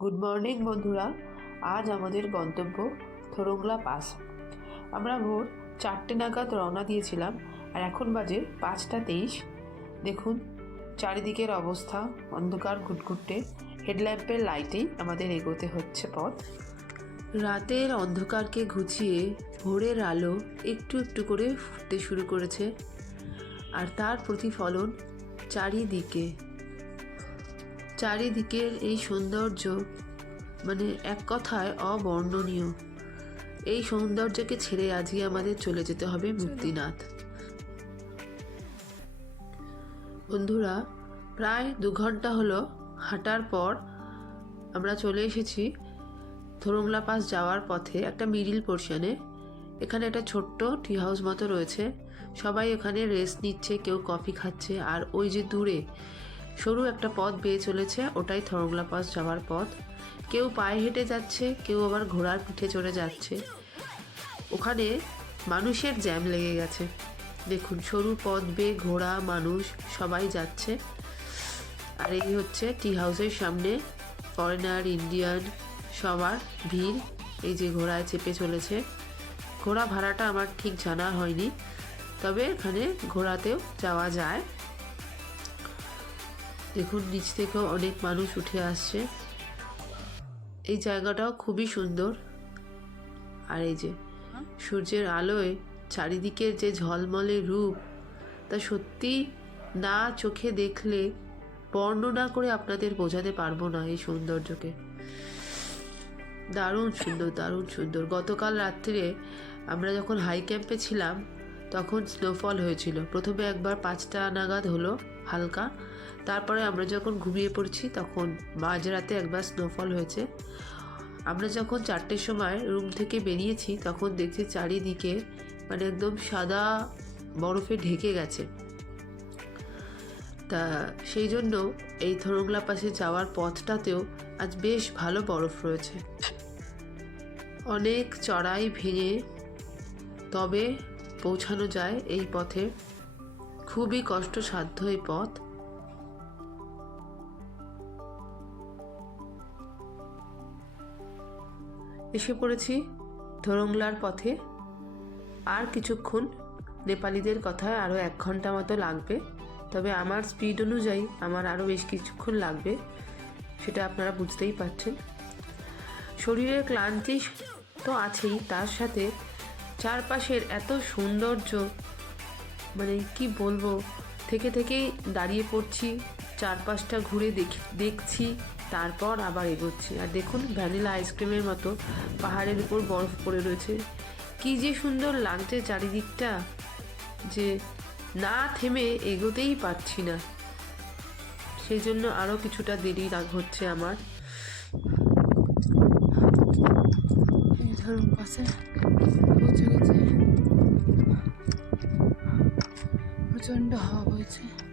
Good morning বন্ধুরা। আজ আমাদের গন্তব্য থরংলা পাস। আমরা ভোর চারটে নাগাদ রওনা দিয়েছিলাম আর এখন বাজে পাঁচটা তেইশ। দেখুন, চারিদিকের অবস্থা অন্ধকার ঘুটঘুটে। হেডল্যাম্পের লাইটেই আমাদের এগোতে হচ্ছে পথ। রাতের অন্ধকারকে ঘুচিয়ে ভোরের আলো একটু একটু করে ফুটতে শুরু করেছে। আর তার প্রতিফলন চারিদিকে চারিদিকের এই সৌন্দর্য মানে এক কথায় অবর্ণনীয়। এই সৌন্দর্যকে ছেড়ে আজকে আমাদের চলে যেতে হবে মুক্তিনাথ। বন্ধুরা প্রায় দু ঘণ্টা হলো হাঁটার পর আমরা চলে এসেছি থরংলা পাস যাওয়ার পথে একটা মিডিল পোর্শনে। এখানে একটা ছোট্ট টি হাউস মতো রয়েছে। সবাই এখানে রেস্ট নিচ্ছে কেউ কফি খাচ্ছে আর ওই যে দূরে সরু একটা পথ বেয়ে চলেছে, ওটাই থরংলা পাস যাওয়ার পথ। কেউ পায়ে হেঁটে যাচ্ছে, কেউ আবার ঘোড়ার পিঠে চড়ে যাচ্ছে। ওখানে মানুষের জ্যাম লেগে গেছে। দেখুন, সরু পথ বেয়ে ঘোড়া, মানুষ, সবাই যাচ্ছে। আর এই হচ্ছে টি হাউসের সামনে ফরেনার ইন্ডিয়ান সবার ভিড়, এই যে ঘোড়ায় চেপে চলেছে। ঘোড়া ভাড়াটা আমার ঠিক জানা হয়নি, তবে এখানে ঘোড়াতেও যাওয়া যায়। দেখুন, নিচ থেকেও অনেক মানুষ উঠে আসছে। এই জায়গাটাও খুবই সুন্দর। আর এই যে সূর্যের আলোয় চারিদিকের যে ঝলমলে রূপ, তা সত্যি না চোখে দেখলে বর্ণনা করে আপনাদের বোঝাতে পারব না এই সৌন্দর্যকে। দারুণ সুন্দর দারুণ সুন্দর। গতকাল রাত্রে আমরা যখন হাই ক্যাম্পে ছিলাম, তখন স্নোফল হয়েছিল। প্রথমে একবার পাঁচটা নাগাদ হলো হালকা। তারপরে আমরা যখন ঘুমিয়ে পড়ছি তখন মাঝরাতে একবার স্নোফল হয়েছে। আমরা যখন চারটের সময় রুম থেকে বেরিয়েছি তখন দেখছি চারিদিকে মানে একদম সাদা বরফে ঢেকে গেছে। তা সেই জন্য এই থরংলা পাশে যাওয়ার পথটাতেও আজ বেশ ভালো বরফ রয়েছে। অনেক চড়াই ভেঙে তবে পৌঁছানো যায় এই পথে। খুবই কষ্টসাধ্য এই পথ। এসে পড়েছি ধরংলার পথে। আর কিছুক্ষণ নেপালিদের কথায় আরও এক ঘণ্টা মতো লাগবে। তবে আমার স্পিড অনুযায়ী আমার আরও বেশ কিছুক্ষণ লাগবে, সেটা আপনারা বুঝতেই পারছেন। শরীরের ক্লান্তি তো আছেই, তার সাথে চারপাশের এত সৌন্দর্য মানে কি বলব, থেকে থেকেই দাঁড়িয়ে পড়ছি, চারপাশটা ঘুরে দেখি, দেখছি। তারপর আবার এগোচ্ছি। আর দেখুন, ভ্যানিলা আইসক্রিমের মতো পাহাড়ের উপর বরফ পড়ে রয়েছে। কি যে সুন্দর লাগছে চারিদিকটা যে না থেমে এগোতেই পারছি না। সেই জন্য আরও কিছুটা দেরি লাগ হচ্ছে আমার। ধরুন গেছে। প্রচণ্ড হাওয়া বইছে।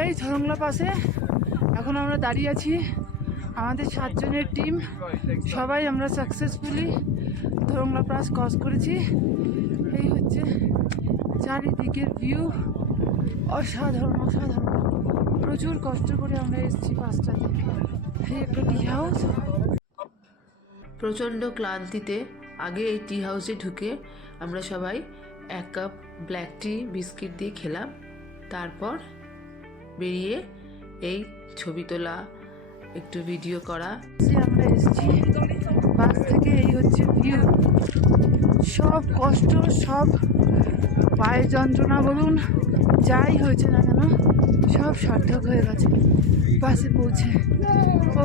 এই ধরংলা পাশে এখন আমরা দাঁড়িয়ে আছি আমাদের সাতজনের টিম। সবাই আমরা সাকসেসফুলি ধরংলা পাস ক্রস করেছি। এই হচ্ছে চারিদিকের ভিউ অসাধারণ অসাধারণ। প্রচুর কষ্ট করে আমরা এসেছি পাঁচটাতে এই একটা টি হাউস প্রচণ্ড ক্লান্তিতে আগে এই টি হাউসে ঢুকে আমরা সবাই এক কাপ ব্ল্যাক টি, বিস্কিট দিয়ে খেলাম। তারপর বেরিয়ে এই ছবি তোলা, একটু ভিডিও করা। আমরা এসেছি। বাস থেকে এই হচ্ছে ভিউ। সব কষ্ট, সব পায়ের যন্ত্রণা বলুন, যাই হয়েছে না কেন, সব সার্থক হয়ে গেছে। বাসে পৌঁছে। ও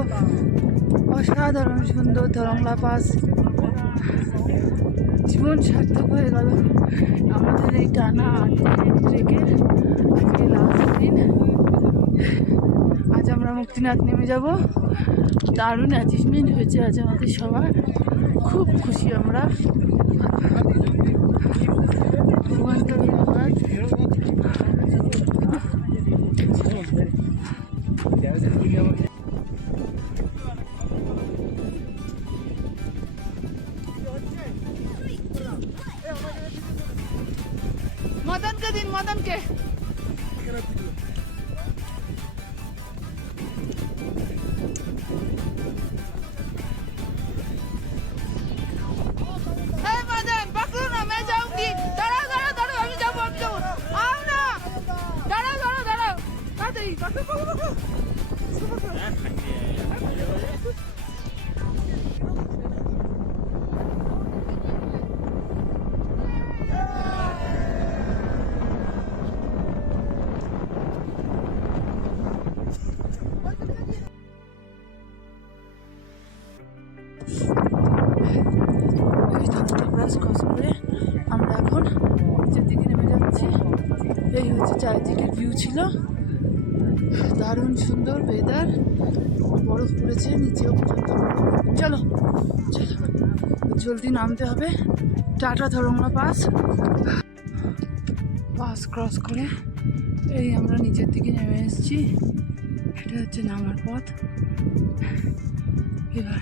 অসাধারণ সুন্দর ধরংলা পাস জীবন সার্থক হয়ে গেল। আমাদের এই টানা আট ট্রেকের আজকে লাস্ট দিন। আজ আমরা মুক্তিনাথ নেমে যাব। দারুণ অ্যাচিভমেন্ট হয়েছে আজ আমাদের সবার। খুব খুশি আমরা। ধন্যবাদ। 페널티도 That's my deal. দারুণ সুন্দর ওয়েদার বরফ পড়েছে, নিচেও পর্যন্ত চলো চলো। জলদি নামতে হবে। টাটা ধরংলা পাস পাস ক্রস করে এই আমরা নিচের দিকে নেমে এসেছি। এটা হচ্ছে নামার পথ। এবার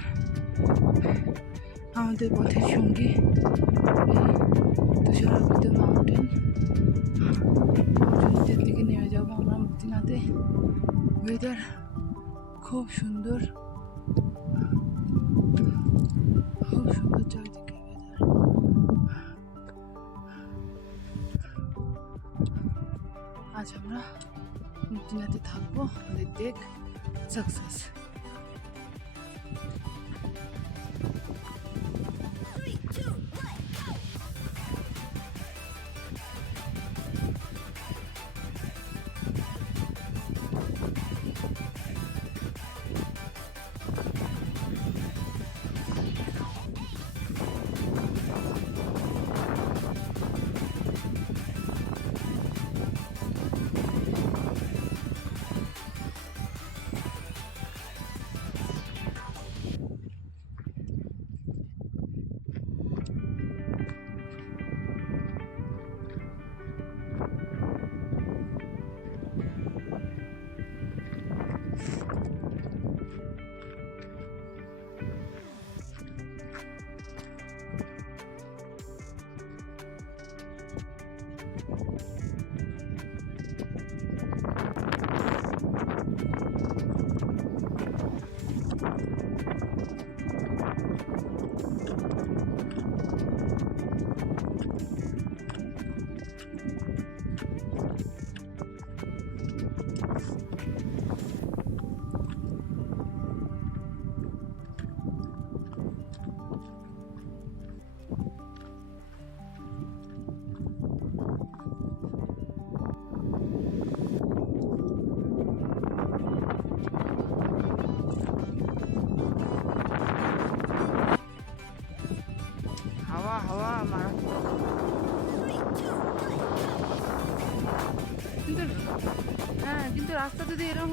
আমাদের পথের সঙ্গী তুষারাবৃত মাউন্টেন ওয়েদার খুব সুন্দর খুব সুন্দর চারিদিকে আজ আমরা মুক্তিনাথে থাকব। আমাদের দেখ সাকসেস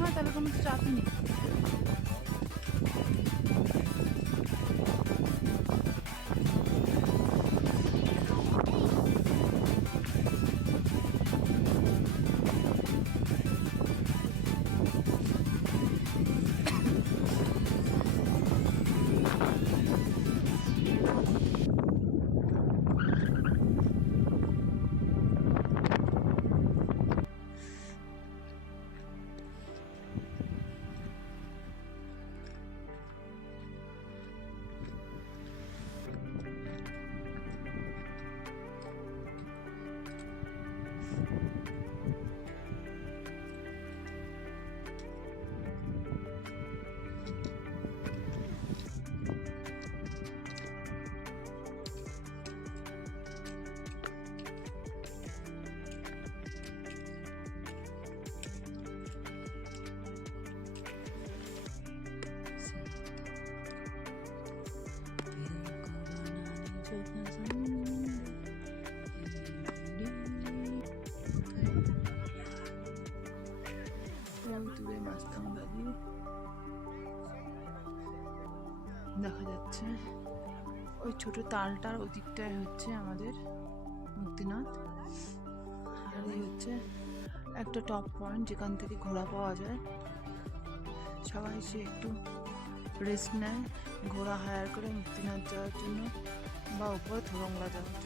যদি এরকম হয় তাহলে কোনো চাপই দেখা যাচ্ছে। ওই ছোট তালটার ওদিকটায় হচ্ছে আমাদের মুক্তিনাথ। আর এই হচ্ছে একটা টপ পয়েন্ট যেখান থেকে ঘোরা পাওয়া যায়। সবাই সে একটু রেস্ট নেয়। ঘোড়া হায়ার করে মুক্তিনাথ যাওয়ার জন্য বা উপরে থরংলা যাওয়ার জন্য।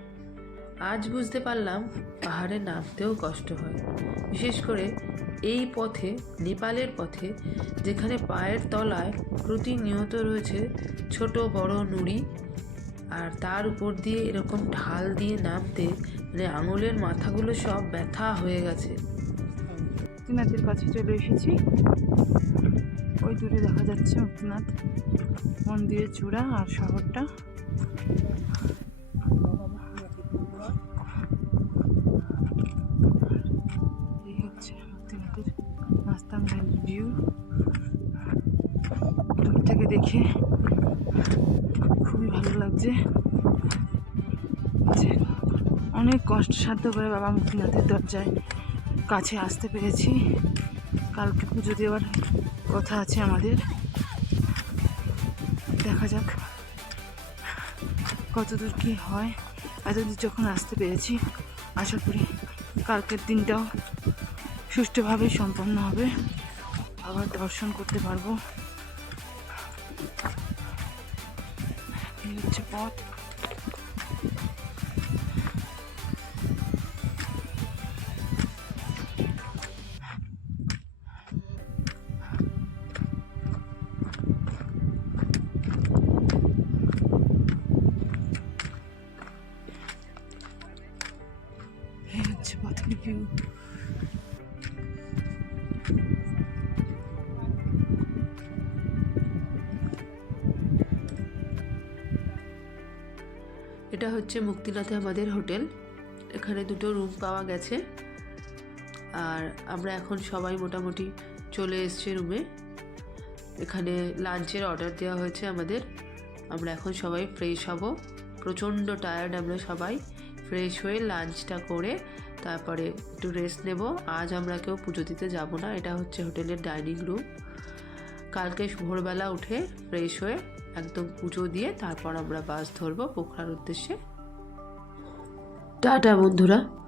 আজ বুঝতে পারলাম পাহাড়ে নামতেও কষ্ট হয়। বিশেষ করে এই পথে, নেপালের পথে, যেখানে পায়ের তলায় প্রতিনিয়ত রয়েছে ছোট বড় নুড়ি আর তার উপর দিয়ে এরকম ঢাল দিয়ে নামতে মানে আঙুলের মাথাগুলো সব ব্যথা হয়ে গেছে। মুক্তিনাথের কাছে চলে এসেছি। ওই দূরে দেখা যাচ্ছে মুক্তিনাথ মন্দিরের চূড়া আর শহরটা। ভিউ দূর থেকে দেখে খুবই ভালো লাগছে। যে অনেক কষ্টসাধ্য করে বাবা মুক্তিনাথের দরজায় কাছে আসতে পেরেছি। কালকে পুজো দেওয়ার কথা আছে আমাদের, দেখা যাক কতদূর কী হয়। এতদূর যখন আসতে পেরেছি, আশা করি কালকের দিনটাও সুষ্ঠুভাবে সম্পন্ন হবে। আবার দর্শন করতে পারব। হচ্ছে পথ। এই হচ্ছে এটা হচ্ছে মুক্তিনাথে আমাদের হোটেল। এখানে দুটো রুম পাওয়া গেছে। আর আমরা এখন সবাই মোটামুটি চলে এসছে রুমে। এখানে লাঞ্চের অর্ডার দেওয়া হয়েছে আমাদের। আমরা এখন সবাই ফ্রেশ হব। প্রচণ্ড টায়ার্ড আমরা সবাই। ফ্রেশ হয়ে লাঞ্চটা করে তারপরে একটু রেস্ট নেব। আজ আমরা কেউ পুজো দিতে যাব না। এটা হচ্ছে হোটেলের ডাইনিং রুম কালকে ভোরবেলা উঠে ফ্রেশ হয়ে একদম পুজো দিয়ে তারপর আমরা বাস ধরবো পোখরার উদ্দেশ্যে। টাটা বন্ধুরা।